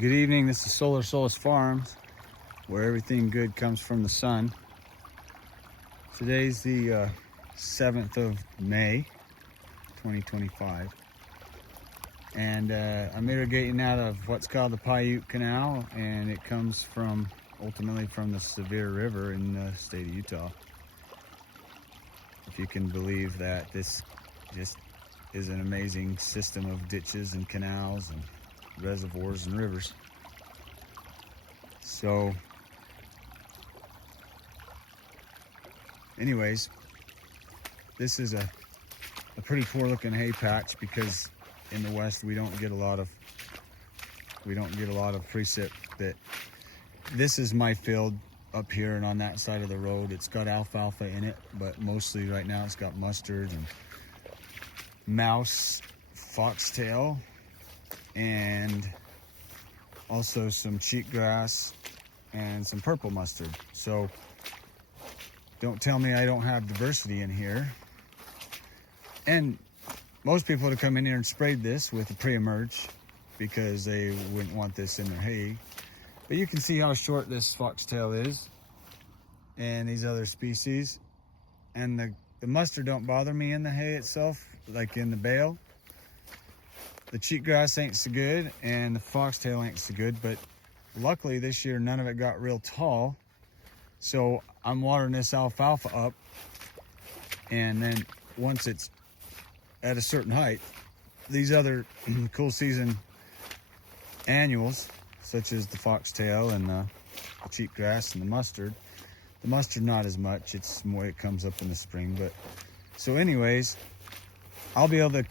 Good evening, this is Solar Solace Farms, where everything good comes from the sun. Today's the 7th of May, 2025. And I'm irrigating out of what's called the Paiute Canal, and it comes ultimately from the Sevier River in the state of Utah. If you can believe that, this just is an amazing system of ditches and canals and reservoirs and rivers. So anyways, this is a pretty poor looking hay patch because in the west we don't get a lot of precip. That this is my field up here, and on that side of the road it's got alfalfa in it, but mostly right now it's got mustard and mouse, foxtail, and also some cheatgrass and some purple mustard. So don't tell me I don't have diversity in here. And most people would have come in here and sprayed this with a pre-emerge because they wouldn't want this in their hay. But you can see how short this foxtail is and these other species. And the mustard don't bother me in the hay itself, like in the bale. The cheatgrass ain't so good and the foxtail ain't so good, but luckily this year none of it got real tall. So I'm watering this alfalfa up, and then once it's at a certain height, these other cool season annuals, such as the foxtail and the cheatgrass and the mustard not as much, it's more, it comes up in the spring. But so anyways, I'll be able to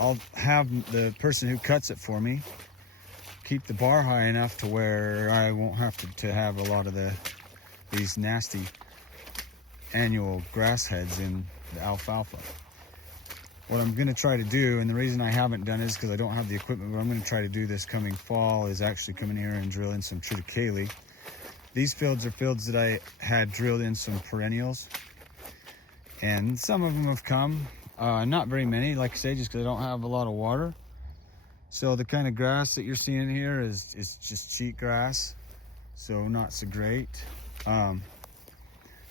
I'll have the person who cuts it for me keep the bar high enough to where I won't have to have a lot of these nasty annual grass heads in the alfalfa. What I'm going to try to do, and the reason I haven't done it is because I don't have the equipment, but I'm going to try to do this coming fall, is actually come in here and drill in some triticale. These fields are fields that I had drilled in some perennials, and some of them have come. Not very many, like I say, just because I don't have a lot of water. So the kind of grass that you're seeing here is just cheatgrass, so not so great. I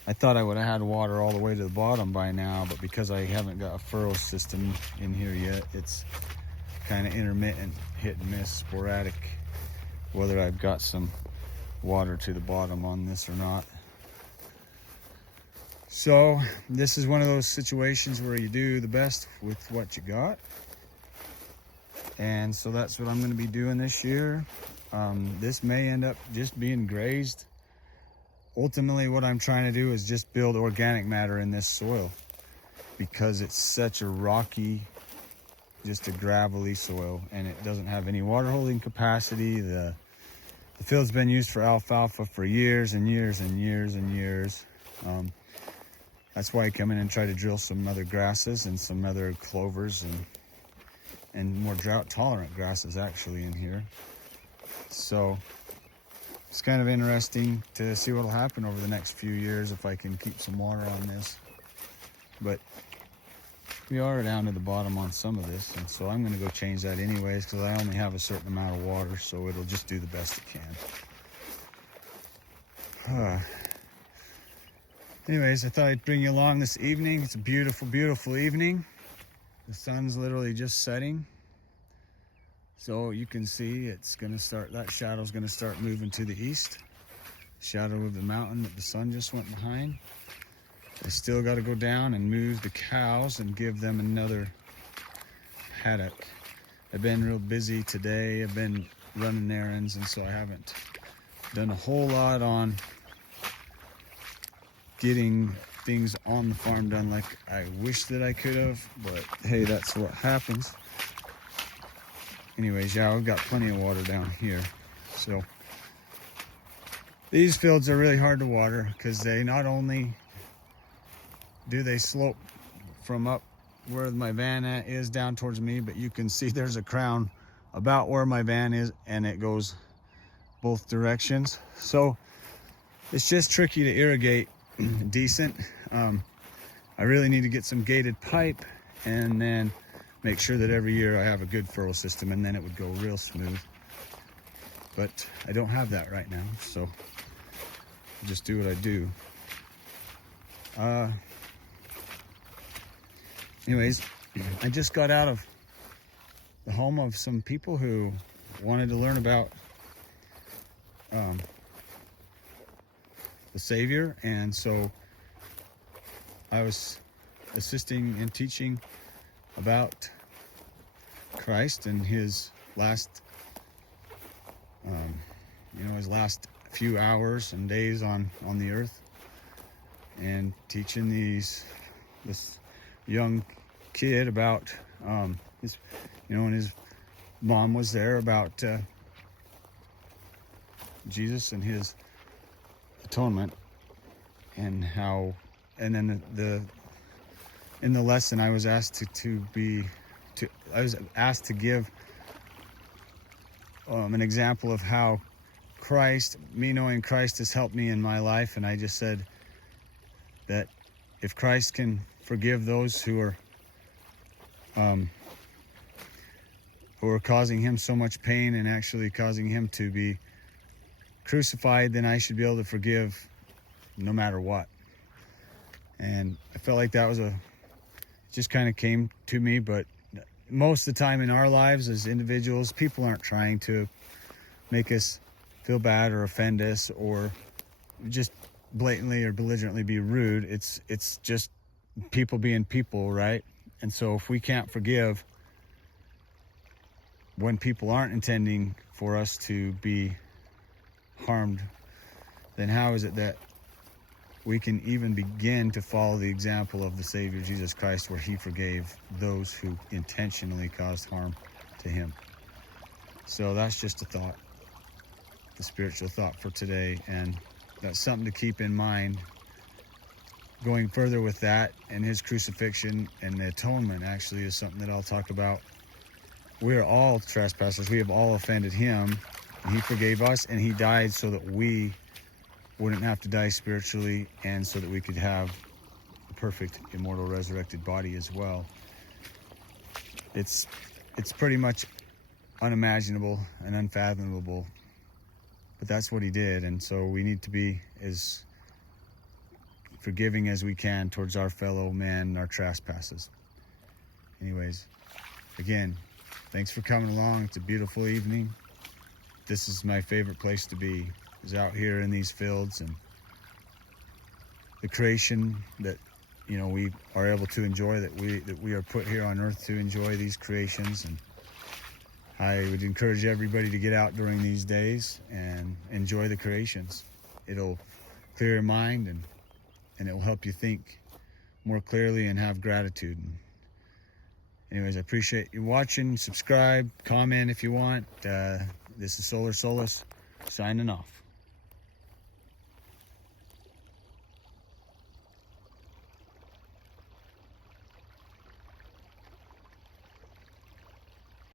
thought I would have had water all the way to the bottom by now, but because I haven't got a furrow system in here yet, it's kind of intermittent, hit and miss, sporadic, whether I've got some water to the bottom on this or not. So this is one of those situations where you do the best with what you got. And so that's what I'm going to be doing this year. This may end up just being grazed. Ultimately, what I'm trying to do is just build organic matter in this soil because it's such a rocky, just a gravelly soil, and it doesn't have any water holding capacity. The field's been used for alfalfa for years and years and years and years. That's why I come in and try to drill some other grasses and some other clovers and more drought tolerant grasses actually in here. So it's kind of interesting to see what'll happen over the next few years if I can keep some water on this. But we are down to the bottom on some of this, and so I'm going to go change that anyways because I only have a certain amount of water, so it'll just do the best it can. Anyways, I thought I'd bring you along this evening. It's a beautiful, beautiful evening. The sun's literally just setting. So you can see it's gonna start, that shadow's gonna start moving to the east. Shadow of the mountain that the sun just went behind. I still gotta go down and move the cows and give them another paddock. I've been real busy today. I've been running errands, and so I haven't done a whole lot on getting things on the farm done like I wish that I could have, but hey, that's what happens. Anyways, yeah, we've got plenty of water down here. So these fields are really hard to water because they not only do they slope from up where my van is down towards me, but you can see there's a crown about where my van is, and it goes both directions. So it's just tricky to irrigate decent. I really need to get some gated pipe and then make sure that every year I have a good furrow system, and then it would go real smooth. but I don't have that right now, so I just do what I do. Anyways, I just got out of the home of some people who wanted to learn about the Savior, and so I was assisting and teaching about Christ and his last his last few hours and days on the earth, and teaching this young kid about his, and his mom was there, about Jesus and his atonement, and how, and then in the lesson I was asked to give an example of how knowing Christ has helped me in my life. And I just said that if Christ can forgive those who are causing him so much pain and actually causing him to be crucified, then I should be able to forgive no matter what. And I felt like that was just kind of came to me. But most of the time in our lives as individuals, people aren't trying to make us feel bad or offend us or just blatantly or belligerently be rude. It's just people being people, right? And so if we can't forgive when people aren't intending for us to be harmed, then how is it that we can even begin to follow the example of the Savior Jesus Christ, where he forgave those who intentionally caused harm to him? So that's just a thought, the spiritual thought for today, and that's something to keep in mind going further with that. And his crucifixion and the atonement actually is something that I'll talk about. We are all trespassers. We have all offended him, and he forgave us, and he died so that we wouldn't have to die spiritually, and so that we could have a perfect, immortal, resurrected body as well. It's pretty much unimaginable and unfathomable, but that's what he did. And so we need to be as forgiving as we can towards our fellow man and our trespasses. Anyways, again, thanks for coming along. It's a beautiful evening. This is my favorite place to be, is out here in these fields, and the creation that we are able to enjoy, that we are put here on earth to enjoy these creations. And I would encourage everybody to get out during these days and enjoy the creations. It'll clear your mind, and it will help you think more clearly and have gratitude. Anyways, I appreciate you watching. Subscribe, comment if you want. This is Solar Solus signing off.